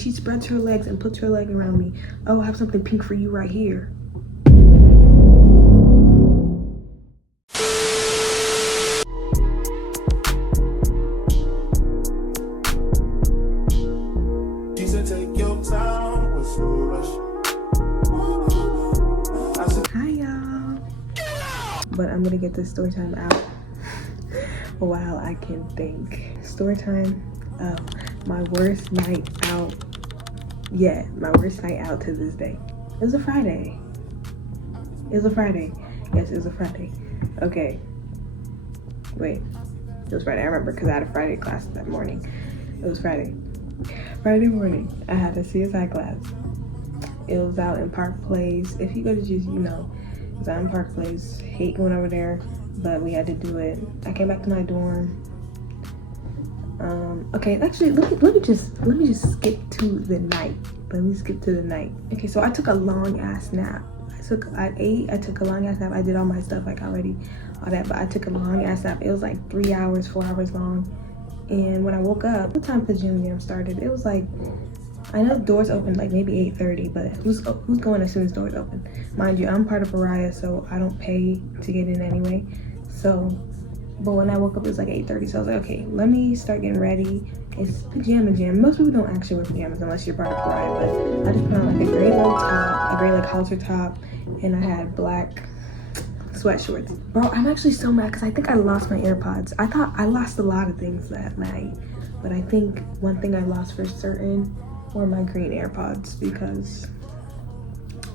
She spreads her legs and puts her leg around me. Oh, I have something pink for you right here. Hi y'all. But I'm gonna get this story time out while I can think. Story time of my worst night out. Yeah, my worst night out to this day. It was a Friday. Yes, it was a Friday. Okay. Wait. It was Friday. I remember because I had a Friday class that morning. It was Friday. Friday morning, I had a CSI class. It was out in Park Place. If you go to just, it was out in Park Place. Hate going over there, but we had to do it. I came back to my dorm. Okay, actually, let me just skip to the night. Okay, so I took a long ass nap. I ate, I took a long ass nap. I did all my stuff, like already, all that, but I took a long ass nap. It was like 3 hours, 4 hours long. And when I woke up, the time for gym jam started, it was like, I know doors opened like maybe 8:30, but who's going as soon as doors open? Mind you, I'm part of Pariah, so I don't pay to get in anyway. So, but when I woke up, it was like 8:30, so I was like, okay, let me start getting ready. It's pajama jam. Most people don't actually wear pajamas unless you're part of Pariah, but I just put on like a gray little top, a gray like halter top, and I had black sweat shorts. Bro, I'm actually so mad because I think I lost my AirPods. I thought I lost a lot of things that night, but I think one thing I lost for certain were my green AirPods because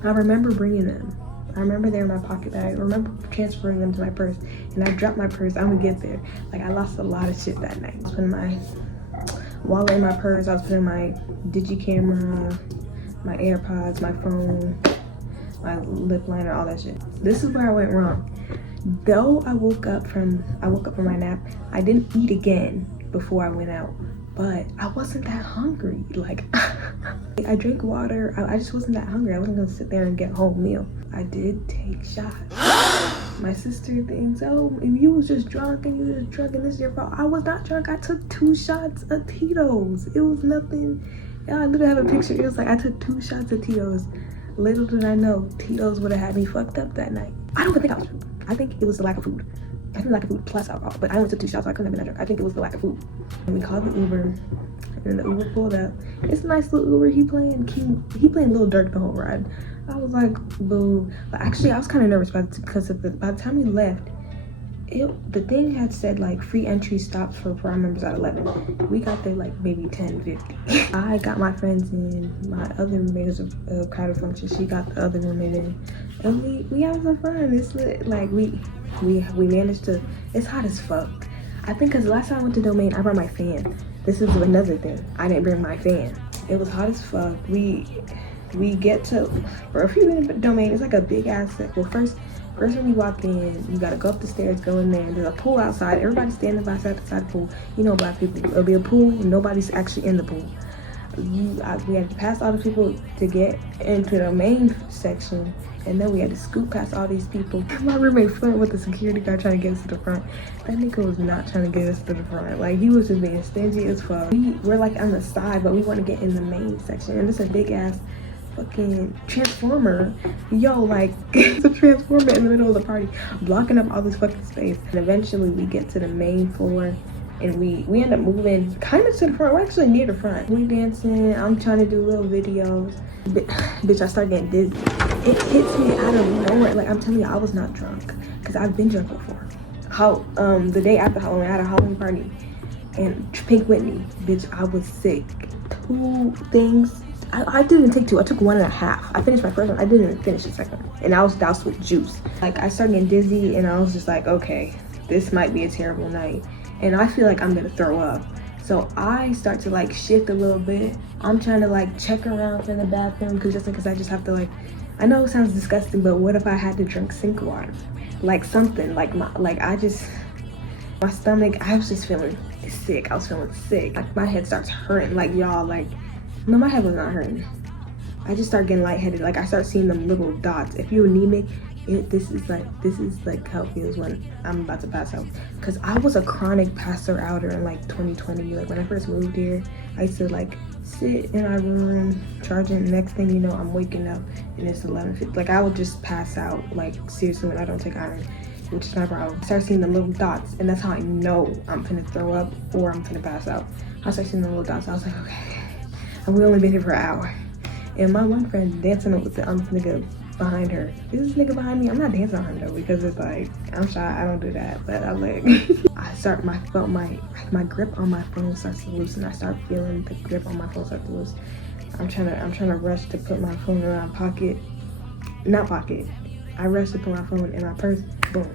I remember bringing them. I remember they were in my pocket bag. I remember transferring them to my purse, and I dropped my purse. I'm gonna get there. Like, I lost a lot of shit that night. I was putting my wallet in my purse. I was putting my digi camera, my AirPods, my phone, my lip liner, all that shit. This is where I went wrong. Though I woke up from my nap, I didn't eat again before I went out. But I wasn't that hungry. Like, I drank water. I just wasn't that hungry. I wasn't gonna sit there and get a whole meal. I did take shots. My sister thinks, oh, if you was just drunk and this is your fault. I was not drunk. I took 2 shots of Tito's. It was nothing. Yeah, I literally have a picture. It was like I took 2 shots of Tito's. Little did I know, Tito's would have had me fucked up that night. I don't even think I was drunk. I think it was the lack of food. I think lack of food plus alcohol, but I only took 2 shots, so I couldn't have been that drunk. I think it was the lack of food. And we called the Uber, and then the Uber pulled up. It's a nice little Uber. He playing Lil Durk the whole ride. I was like, boo. But actually, I was kind of nervous because by the time we left, the thing had said like free entry stops for Prime members at 11. We got there like maybe 10:50. I got my friends in. My other roommate is a crowded function. She got the other roommate in, and we had some fun. It's like we managed to. It's hot as fuck. I think because last time I went to Domain, I brought my fan. This is another thing. I didn't bring my fan. It was hot as fuck. We get to, for a few minutes, Domain. It's like a big ass set. Well, first when you walk in, you gotta go up the stairs, go in there. There's a pool outside. Everybody's standing beside the pool. You know, black people. It'll be a pool. Nobody's actually in the pool. We had to pass all the people to get into the main section, and then we had to scoot past all these people. My roommate flirted with the security guard trying to get us to the front. That nigga was not trying to get us to the front. Like, he was just being stingy as fuck. We're like on the side, but we want to get in the main section, and it's a big ass fucking transformer. Yo, like, it's a transformer in the middle of the party, blocking up all this fucking space. And eventually we get to the main floor, and we end up moving kind of to the front. We're actually near the front. We dancing. I'm trying to do little videos. Bitch, I start getting dizzy. It hits me out of nowhere. Like, I'm telling you, I was not drunk because I've been drunk before. The day after Halloween, I had a Halloween party, and Pink Whitney, bitch, I was sick. 2 things. I didn't take 2. I took 1.5. I finished my first one. I didn't even finish the second one, and I was doused with juice. Like, I started getting dizzy, and I was just like, okay, this might be a terrible night. And I feel like I'm gonna throw up. So I start to like shift a little bit. I'm trying to like check around in the bathroom because I just have to like, I know it sounds disgusting, but what if I had to drink sink water? Like something, my stomach, I was just feeling sick. I was feeling sick. Like, my head starts hurting. Like, y'all, like, no, my head was not hurting. I just start getting lightheaded. Like, I start seeing them little dots. If you're anemic, this is like how it feels when I'm about to pass out. Cause I was a chronic passer outer in like 2020. Like, when I first moved here, I used to like sit in our room charging. Next thing you know, I'm waking up and it's 11:50. Like I would just pass out, like seriously, when I don't take iron, which is my problem. Start seeing the little dots, and that's how I know I'm finna throw up or I'm finna pass out. I start seeing the little dots. I was like, okay. And we only been here for an hour. And my one friend dancing with the nigga behind her. Is this nigga behind me? I'm not dancing on him though, because it's like, I'm shy, I don't do that. But I like, my grip on my phone starts to loosen. I start feeling the grip on my phone start to loose. I'm trying to rush to put my phone in my pocket. Not pocket. I rush to put my phone in my purse. Boom.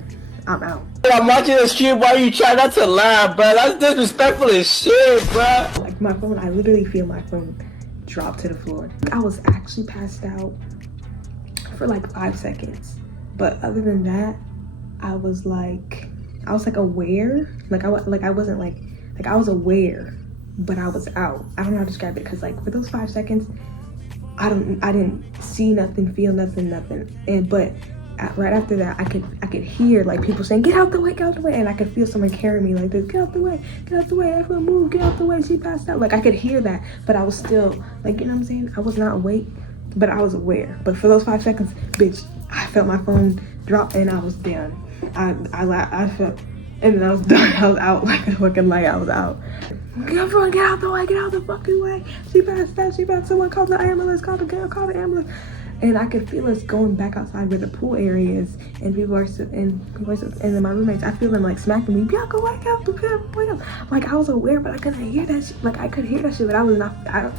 I'm out. I'm watching the stream while you try not to laugh, bro. That's disrespectful as shit, bro. Like my phone, I literally feel my phone drop to the floor. I was actually passed out for like 5 seconds. But other than that, I was like aware. I was aware, but I was out. I don't know how to describe it, because like for those 5 seconds, I didn't see nothing, feel nothing. But right after that, I could hear like people saying, get out the way, and I could feel someone carry me like this, get out the way, everyone move, get out the way, she passed out. Like I could hear that, but I was still like, you know what I'm saying? I was not awake, but I was aware. But for those 5 seconds, bitch, I felt my phone drop and I was done. I felt, and then I was done. I was out like a fucking light. I was out. Everyone get out the way, get out the fucking way. She passed out, someone call the ambulance, call the ambulance. And I could feel us going back outside where the pool area is, and people are and then my roommates, I feel them like smacking me, Bianca, wake up, wake up. Like I was aware, but I couldn't hear that shit. Like I could hear that shit, but I was not, I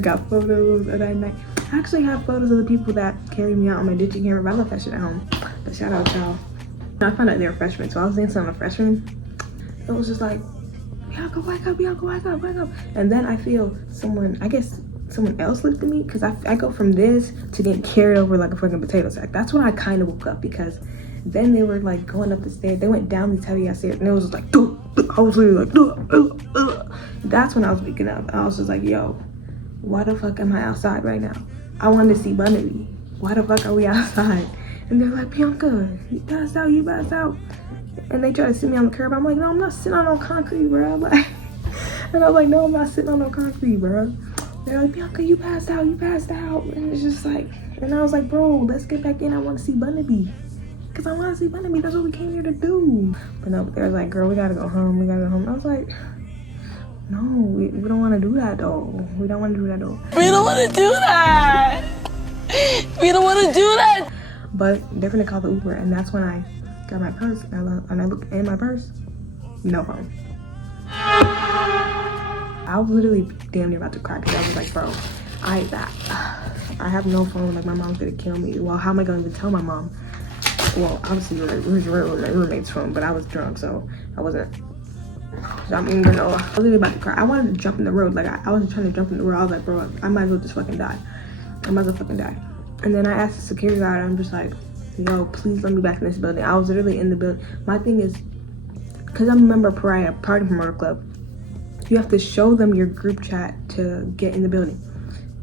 got photos of that night. I actually have photos of the people that carried me out on my ditching camera, but I left that shit at home. But shout out y'all. I found out they were freshmen, so I was dancing on a freshman. It was just like, Bianca, wake up, wake up. And then I feel someone else looked at me, because I go from this to getting carried over like a fucking potato sack. That's when I kind of woke up, because then they were like going up the stairs. They went down these heavy ass stairs, and it was just like, I was literally like, that's when I was waking up. I was just like, yo, why the fuck am I outside right now? I wanted to see Bunny. Why the fuck are we outside? And they're like, Bianca, you passed out. And they try to sit me on the curb. I'm like, no, I'm not sitting on no concrete, bro. Like, and I was like, no, I'm not sitting on no concrete, bro. They're like, Bianca, you passed out. And it's just like, and I was like, bro, let's get back in. I want to see Bunny. Because I want to see Bunny. That's what we came here to do. But no, they were like, girl, we got to go home. I was like, no, we don't want to do that, though. We don't want to do that. But they're going to call the Uber. And that's when I got my purse. And I looked in my purse. No phone. I was literally damn near about to cry, because I was like, bro, I have no phone. Like, my mom's gonna kill me. Well, how am I gonna even tell my mom? Well, obviously it was my roommate's phone, but I was drunk, so I wasn't. So I was literally about to cry. I wanted to jump in the road. Like I was trying to jump in the road. I was like, bro, I might as well just fucking die. And then I asked the security guard. I'm just like, yo, please let me back in this building. I was literally in the building. My thing is, because I'm a member of Pariah, Party Promoter Club, you have to show them your group chat to get in the building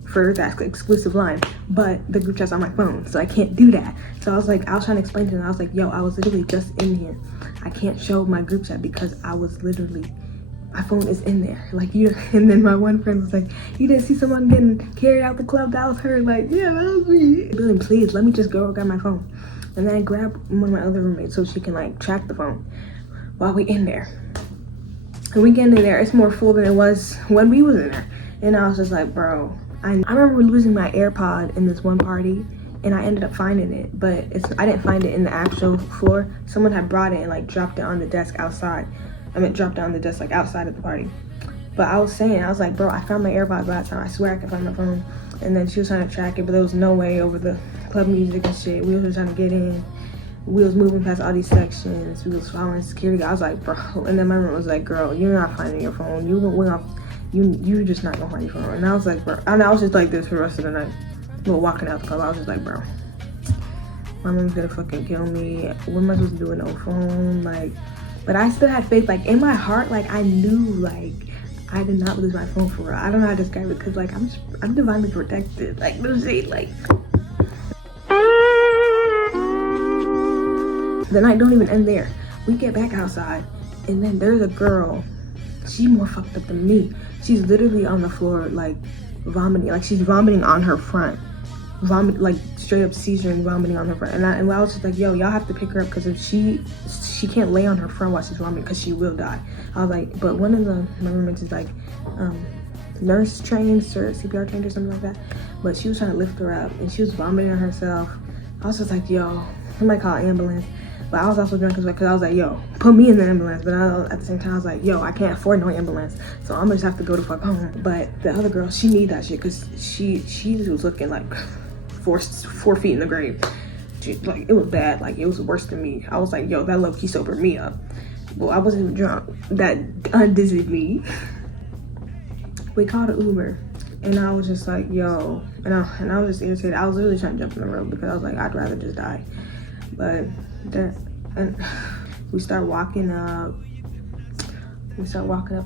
for that exclusive line. But the group chat's on my phone, so I can't do that. So I was trying to explain to them. I was like, yo, I was literally just in here. I can't show my group chat because I was literally, my phone is in there. Like, you, and then my one friend was like, you didn't see someone getting carried out the club? That was her. Like, yeah, that was me. Building, please, let me just go grab my phone. And then I grabbed one of my other roommates so she can like track the phone while we in there. And we get in there, it's more full than it was when we was in there. And I was just like, bro, I remember losing my AirPod in this one party, and I ended up finding it, but I didn't find it in the actual floor. Someone had brought it and like dropped it on the desk outside. Dropped it on the desk like outside of the party. But I was like, bro, I found my AirPods last time. I swear I can find my phone. And then she was trying to track it, but there was no way over the club music and shit. We was trying to get in. We was moving past all these sections. We was following security. I was like, bro. And then my room was like, girl, you're not finding your phone. You're just not gonna find your phone. And I was like, bro. And I was just like this for the rest of the night. We were walking out the club. I was just like, bro, my mom's gonna fucking kill me. What am I supposed to do with no phone? Like, but I still had faith. Like in my heart, like I knew, like I did not lose my phone for real. I don't know how to describe it, because like I'm divinely protected. Like no shit, like. The night don't even end there. We get back outside, and then there's a girl She more fucked up than me. She's literally on the floor, like, vomiting. Like, she's vomiting on her front. Like, straight up seizure and vomiting on her front. And I was just like, yo, y'all have to pick her up, because if she can't lay on her front while she's vomiting, because she will die. I was like, but one of my roommates is like, nurse trained, CPR trained or something like that. But she was trying to lift her up, and she was vomiting on herself. I was just like, yo, somebody call an ambulance. But I was also drunk because I was like, yo, put me in the ambulance. But at the same time, I was like, yo, I can't afford no ambulance, so I'm gonna just have to go the fuck home. But the other girl, she need that shit, because she was looking like 4 feet in the grave. Like, it was bad. Like, it was worse than me. I was like, yo, that low-key sobered me up. Well, I wasn't even drunk. That undizzied me. We called an Uber, and I was just like, yo, and I was just irritated. I was literally trying to jump in the road, because I was like, I'd rather just die. But and we start walking up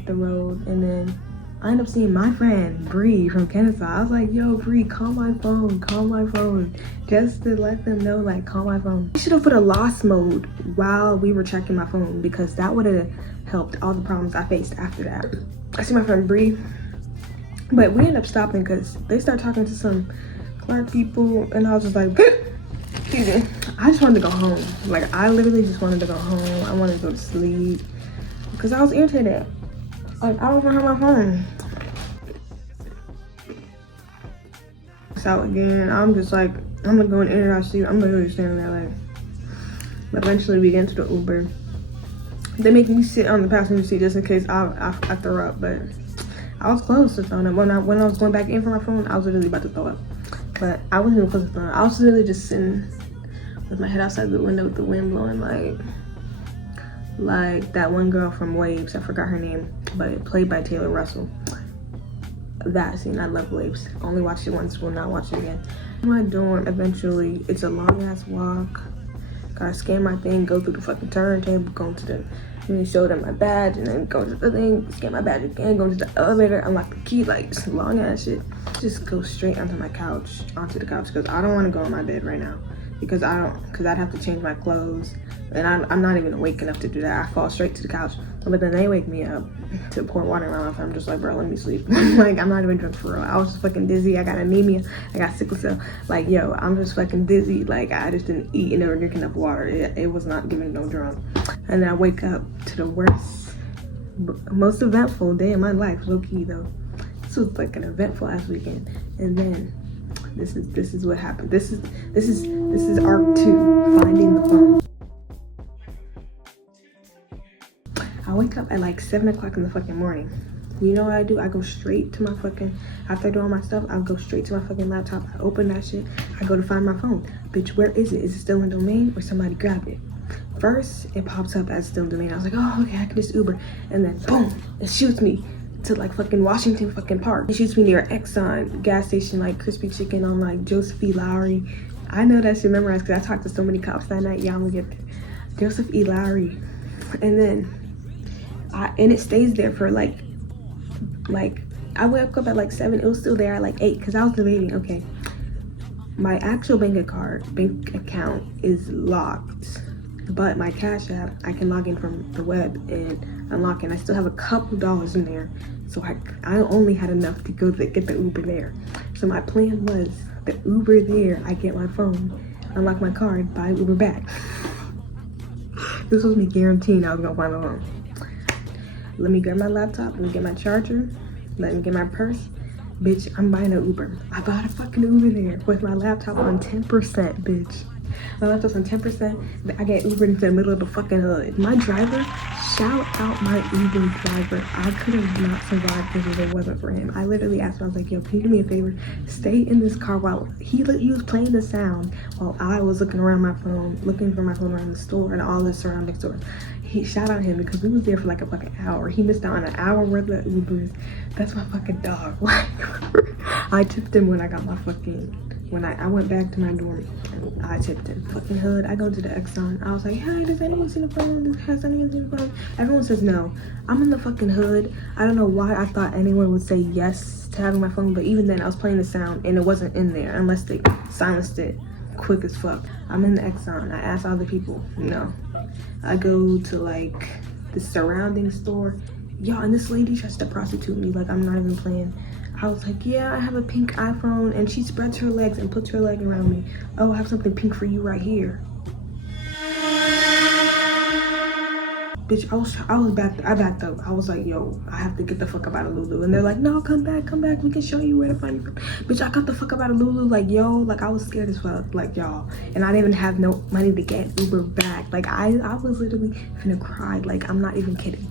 the road, and then I end up seeing my friend Bree from Kennesaw. I was like, yo, Bree, call my phone, just to let them know, like, call my phone. I should have put a lost mode while we were checking my phone, because that would have helped all the problems I faced after that. I see my friend Bree, but we end up stopping because they start talking to some Clark people, and I was just like, excuse me. I just wanted to go home. Like, I literally just wanted to go home. I wanted to go to sleep because I was irritated. Like, I don't even have my phone. It's out again. I'm just like, I'm gonna go in and out of sleep. I'm literally standing there like. But eventually we get into the Uber. They make me sit on the passenger seat just in case I throw up, but I was close to throwing up. When I was going back in for my phone, I was literally about to throw up. But I wasn't even close to throwing up. I was literally just sitting with my head outside the window with the wind blowing, like that one girl from Waves. I forgot her name, but it played by Taylor Russell. That scene, I love Waves. Only watched it once, will not watch it again. My dorm, eventually, it's a long ass walk. Gotta scan my thing, go through the fucking turntable, go to the, show them my badge, and then go to the thing, scan my badge again, go to the elevator, unlock the key, like long ass shit. Just go straight onto the couch, because I don't want to go on my bed right now, because I'd have to change my clothes, and I'm not even awake enough to do that. I fall straight to the couch, but then they wake me up to pour water in my mouth. I'm just like, bro, let me sleep. Like, I'm not even drunk for real. I was just fucking dizzy. I got anemia. I got sickle cell. Like, yo, I'm just fucking dizzy. Like, I just didn't eat and never drink enough water. It was not giving no drunk. And then I wake up to the worst, most eventful day of my life, low key though. This was like an eventful ass weekend. And then this is what happened. This is arc 2, finding the phone. I wake up at like 7 o'clock in the fucking morning. You know what I do? I go straight to my fucking, after I do all my stuff, I'll go straight to my fucking laptop. I open that shit. I go to find my phone. Bitch, where is it? Is it still in domain or somebody grabbed it? First, it pops up as still in domain. I was like, oh, okay, I can just Uber. And then boom, it shoots me to like fucking Washington fucking Park. It shoots me near Exxon gas station, like crispy chicken on like Joseph E. Lowry. I know that shit memorized because I talked to so many cops that night. Yeah, I'm gonna get there. Joseph E. Lowry. And then and it stays there for like I woke up at like 7. It was still there at like 8 because I was debating, okay, my actual bank account is locked, but my Cash App, I can log in from the web and unlock it. And I still have a couple dollars in there, so I only had enough to go get the Uber there. So my plan was the Uber there, I get my phone, unlock my card, buy Uber back. This was me guaranteeing I was gonna find my phone. Let me grab my laptop, let me get my charger, let me get my purse. Bitch, I'm buying an Uber. I bought a fucking Uber there with my laptop on 10%, bitch. My laptop's on 10%. I get Uber into the middle of the fucking hood. My driver, shout out my Uber driver. I could have not survived if it wasn't for him. I literally asked him, I was like, yo, can you do me a favor? Stay in this car while he was playing the sound while I was looking around my phone, looking for my phone around the store and all the surrounding stores. Shout out him because we was there for like a fucking hour. He missed out on an hour worth of Ubers. That's my fucking dog. I tipped him when I got my fucking, when I went back to my dorm. I tipped him. Fucking hood. I go to the Exxon. I was like, hey, does anyone see the phone? Has anyone seen the phone? Everyone says no. I'm in the fucking hood. I don't know why I thought anyone would say yes to having my phone, but even then I was playing the sound and it wasn't in there unless they silenced it quick as fuck. I'm in the Exxon. I asked all the people, no. I go to like the surrounding store Y'all, and this lady tries to prostitute me, like I'm not even playing. I was like, yeah, I have a pink iPhone, and she spreads her legs and puts her leg around me. Oh, I have something pink for you right here. Bitch, I backed up. I was like, yo, I have to get the fuck up out of Lulu. And they're like, no, come back, we can show you where to find you. Bitch, I got the fuck up out of Lulu, like, yo, like I was scared as fuck, like, y'all. And I didn't even have no money to get Uber back. Like, I was literally finna cry, like, I'm not even kidding.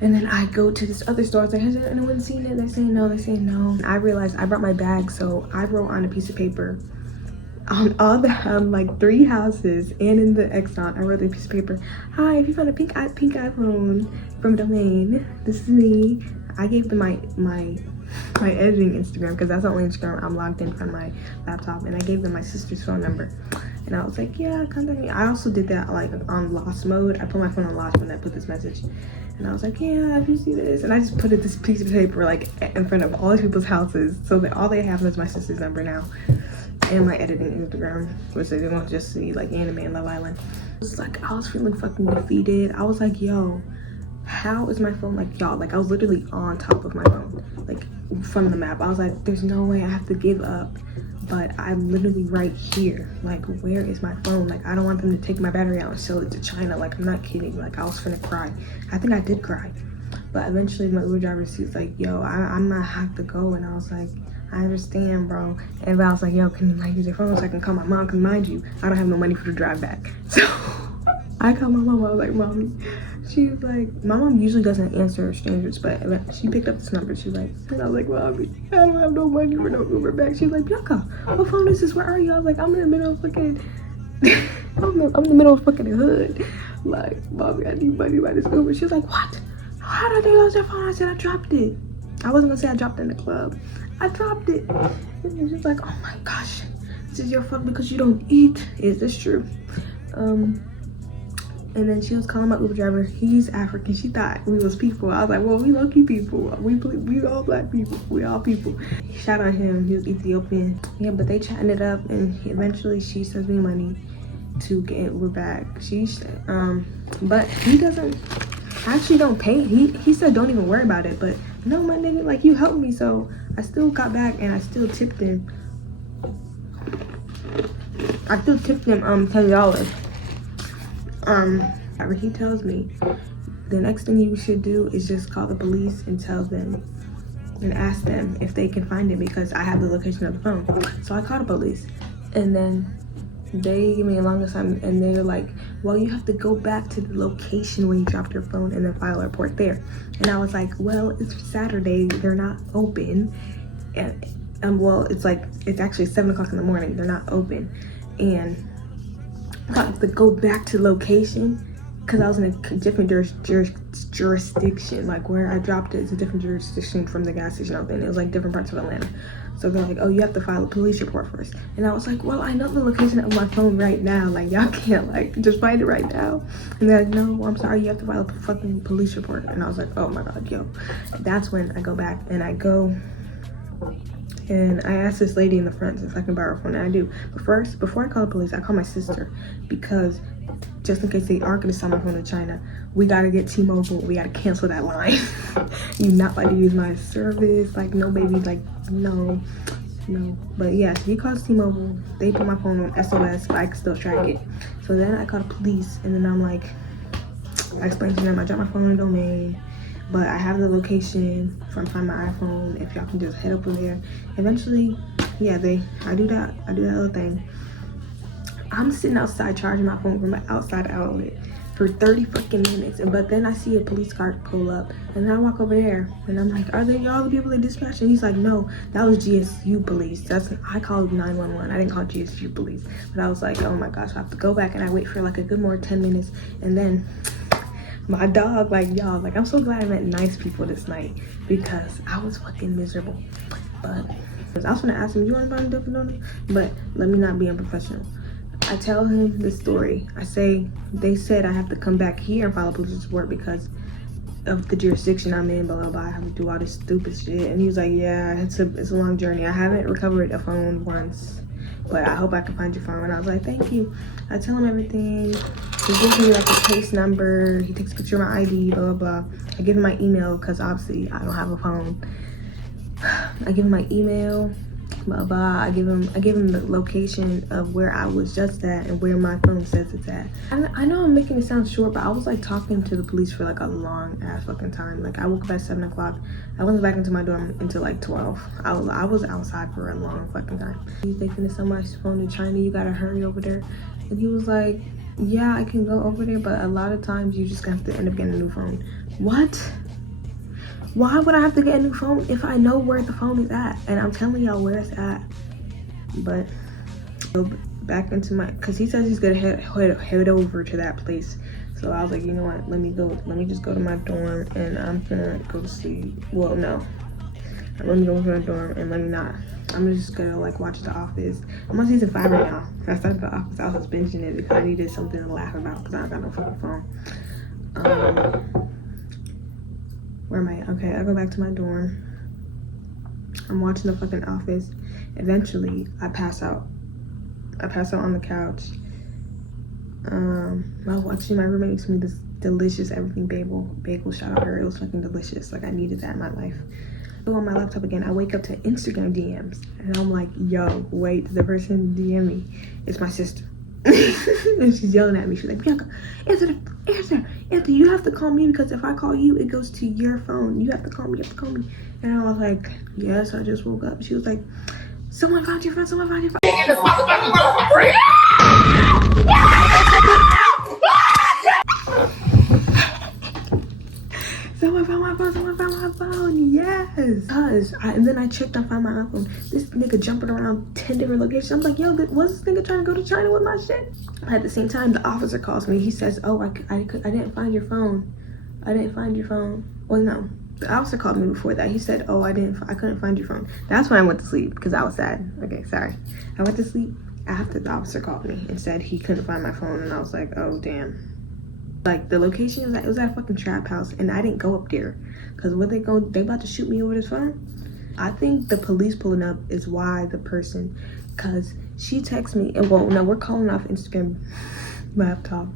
And then I go to this other store. I was like, has anyone seen it? They're saying no, I realized I brought my bag, so I wrote on a piece of paper on all the like 3 houses and in the Exxon, I wrote a piece of paper. Hi, if you found a pink iPhone from Domain, this is me. I gave them my editing Instagram, because that's the only Instagram I'm logged in from my laptop, and I gave them my sister's phone number. And I was like, yeah, contact me. I also did that like on lost mode. I put my phone on lost when I put this message. And I was like, yeah, if you see this. And I just put this piece of paper like in front of all these people's houses, so that all they have is my sister's number now. And my editing Instagram, which they won't just see like Anime and Love Island. It was like, I was feeling fucking defeated. I was like, yo, how is my phone, like, y'all, like I was literally on top of my phone, like from the map. I was like, there's no way I have to give up, but I'm literally right here. Like, where is my phone? Like, I don't want them to take my battery out and sell it to China. Like, I'm not kidding. Like, I was finna cry. I think I did cry. But eventually my Uber driver, she's like, yo, I'm gonna have to go. And I was like, I understand, bro. And I was like, yo, can I use your phone so I can call my mom? Because mind you, I don't have no money for the drive back. So I called my mom. I was like, mommy. She was like, my mom usually doesn't answer strangers, but she picked up this number. She was like, and I was like, mommy, I don't have no money for no Uber back. She was like, Bianca, what phone is this? Where are you? I was like, I'm in the middle of fucking, I'm in the middle of fucking hood. Like, mommy, I need money by this Uber. She was like, what? How did I lose your phone? I said, I dropped it. I wasn't gonna say I dropped it in the club. I dropped it. And she was like, oh my gosh, this is your fault because you don't eat. Is this true? And then she was calling my Uber driver. He's African. She thought we was people. I was like, well, we lucky people. We all black people. We all people. Shout out him. He was Ethiopian. Yeah, but they chatting it up, and eventually she sends me money to get Uber back. But he doesn't. I actually don't pay. He said don't even worry about it. But no, my nigga, like, you helped me, so I still got back and I still tipped him. $10. He tells me the next thing you should do is just call the police and tell them and ask them if they can find it, because I have the location of the phone. So I called the police, and then they give me a long assignment, and they're like, well, you have to go back to the location where you dropped your phone and then file a report there. And I was like, well, it's Saturday, they're not open. And well, it's actually 7 o'clock in the morning, they're not open. And I have to go back to location because I was in a different jurisdiction. Like, where I dropped it is a different jurisdiction from the gas station I was in. It was like different parts of Atlanta. So they're like, oh, you have to file a police report first. And I was like, well, I know the location of my phone right now. Like, y'all can't like just find it right now. And they're like, no, I'm sorry, you have to file a fucking police report. And I was like, oh my god, yo. That's when I go back and I go and I asked this lady in the front if I can borrow a phone, and I do. But first, before I call the police, I call my sister, because just in case they are gonna sell my phone to China, we gotta get T-Mobile. We gotta cancel that line. You're not allowed to use my service. Like, no, baby. Like, no. But yeah, he calls T-Mobile. They put my phone on SOS, but I can still track it. So then I call the police, and then I'm like, I explained to them I dropped my phone in Domain, but I have the location from Find My iPhone. If y'all can just head over there. Eventually, yeah, I do that other thing. I'm sitting outside charging my phone from an outside outlet for 30 fucking minutes. But then I see a police car pull up, and then I walk over there, and I'm like, are they y'all the people they dispatched? And he's like, no, that was GSU police. I called 911. I didn't call GSU police. But I was like, oh my gosh, I have to go back, and I wait for like a good more 10 minutes, and then my dog, like, y'all, like, I'm so glad I met nice people this night, because I was fucking miserable. But I was gonna ask him, you want to buy a Dunkin' Donut? But let me not be unprofessional. I tell him the story. I say, they said I have to come back here and file a police report because of the jurisdiction I'm in, blah, blah, blah. I have to do all this stupid shit. And he was like, yeah, it's a long journey. I haven't recovered a phone once. but I hope I can find your phone. And I was like, thank you. I tell him everything. He gives me like a case number. He takes a picture of my ID, blah, blah, blah. I give him my email because obviously I don't have a phone. I give him my email, blah, blah. I give him the location of where I was just at and where my phone says it's at. I know I'm making it sound short, but I was like talking to the police for like a long ass fucking time. Like I woke up at 7 o'clock. I went back into my dorm until like 12. I was outside for a long fucking time. They finna sell my phone to China. You gotta hurry over there. And he was like, yeah, I can go over there, but a lot of times you just have to end up getting a new phone. What? Why would I have to get a new phone if I know where the phone is at? And I'm telling y'all where it's at. But go back into my, cause he says he's gonna head over to that place. So I was like, you know what? Let me just go to my dorm and I'm gonna go to sleep. Well, no. Let me go to my dorm and let me not. I'm just gonna like watch The Office. I'm on season 5 right now. I started The Office. I was binging it because I needed something to laugh about because I don't got no fucking phone. Where am I? Okay, I go back to my dorm. I'm watching The fucking Office. Eventually, I pass out. I pass out on the couch. Well, actually, my roommate makes me this delicious everything bagel. Shout out her. It was fucking delicious. Like I needed that in my life. Go on my laptop again. I wake up to Instagram DMs and I'm like, yo, wait, the person DM me is my sister. And she's yelling at me. She's like, Bianca, answer. Anthony, you have to call me because if I call you, it goes to your phone. You have to call me. And I was like, yes, I just woke up. She was like, someone found your phone. Someone found your phone. Someone found my phone, yes. And then I checked, I found my iPhone. This nigga jumping around 10 different locations. I'm like, yo, was this nigga trying to go to China with my shit? At the same time, the officer calls me. He says, oh, I didn't find your phone. Well, no, the officer called me before that. He said, oh, I couldn't find your phone. That's when I went to sleep because I was sad. Okay, sorry. I went to sleep after the officer called me and said he couldn't find my phone. And I was like, oh, damn. Like the location was at a fucking trap house and I didn't go up there because they about to shoot me over this phone. I think the police pulling up is why the person, because she texts me and well, no, we're calling off Instagram laptop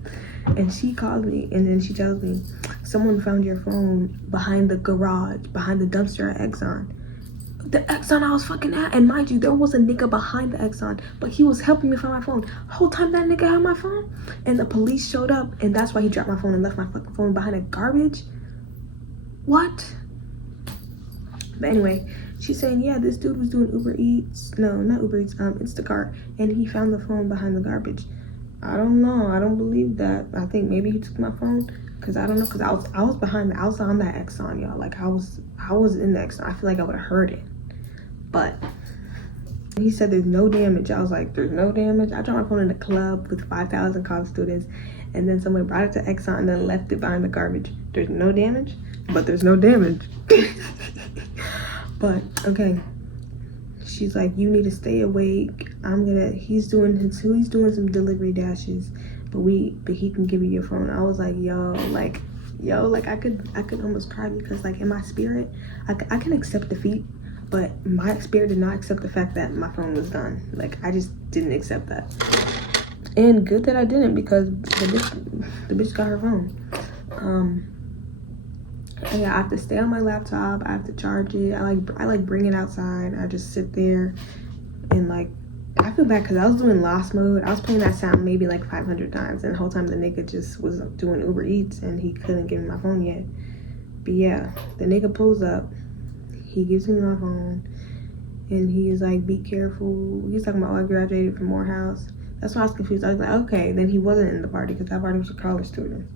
and she calls me and then she tells me someone found your phone behind the garage, behind the dumpster at Exxon. The Exxon I was fucking at, and mind you, there was a nigga behind the Exxon, but he was helping me find my phone. Whole time that nigga had my phone, and the police showed up, and that's why he dropped my phone and left my fucking phone behind a garbage. What? But anyway, she's saying, yeah, this dude was doing Uber Eats. No, not Uber Eats, Instacart, and he found the phone behind the garbage. I don't know. I don't believe that. I think maybe he took my phone. Cause I don't know, cause I was on that Exxon, y'all. Like I was in the Exxon. I feel like I would have heard it. But he said there's no damage. I was like, there's no damage. I dropped my phone in a club with 5,000 college students, and then someone brought it to Exxon and then left it behind the garbage. There's no damage, but there's no damage. But okay. She's like, you need to stay awake. He's doing some delivery dashes. But he can give you your phone. I was like, yo, I could almost cry because like in my spirit, I can accept defeat, but my spirit did not accept the fact that my phone was gone. Like I just didn't accept that. And good that I didn't because the bitch got her phone. And yeah, I have to stay on my laptop. I have to charge it. I like bring it outside. I just sit there and like. I feel bad because I was doing Lost Mode. I was playing that sound maybe like 500 times, and the whole time the nigga just was doing Uber Eats and he couldn't give me my phone yet. But yeah, the nigga pulls up, he gives me my phone, and he is like, be careful. He's talking about, oh, I graduated from Morehouse. That's why I was confused. I was like, okay, then he wasn't in the party because that party was for college students.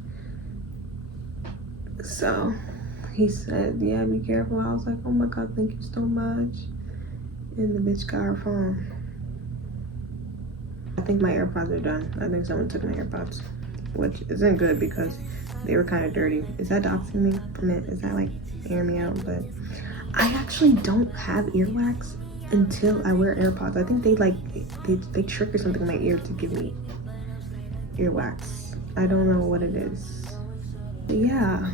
So he said, yeah, be careful. I was like, oh my God, thank you so much. And the bitch got her phone. I think my AirPods are done. I think someone took my AirPods, which isn't good because they were kind of dirty. Is that doxing me? I mean, is that like airing me out? But I actually don't have earwax until I wear AirPods. I think they trick or something in my ear to give me earwax. I don't know what it is. But yeah,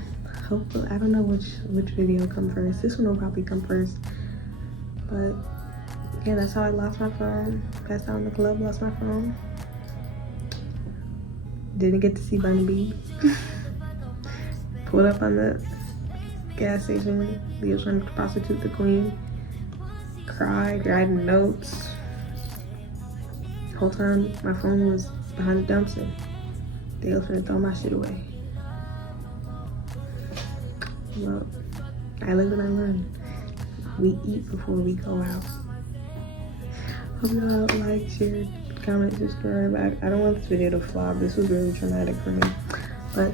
hopefully, I don't know which video will come first. This one will probably come first. But Yeah, that's how I lost my phone. Passed out in the club, lost my phone. Didn't get to see Bunny B. Pulled up on the gas station. He was trying to prostitute the queen. Cried, writing notes. Whole time my phone was behind the dumpster. They was gonna throw my shit away. Well, I live and I learn. We eat before we go out. Hope y'all like, share, comment, subscribe. I don't want this video to flop. This was really traumatic for me. But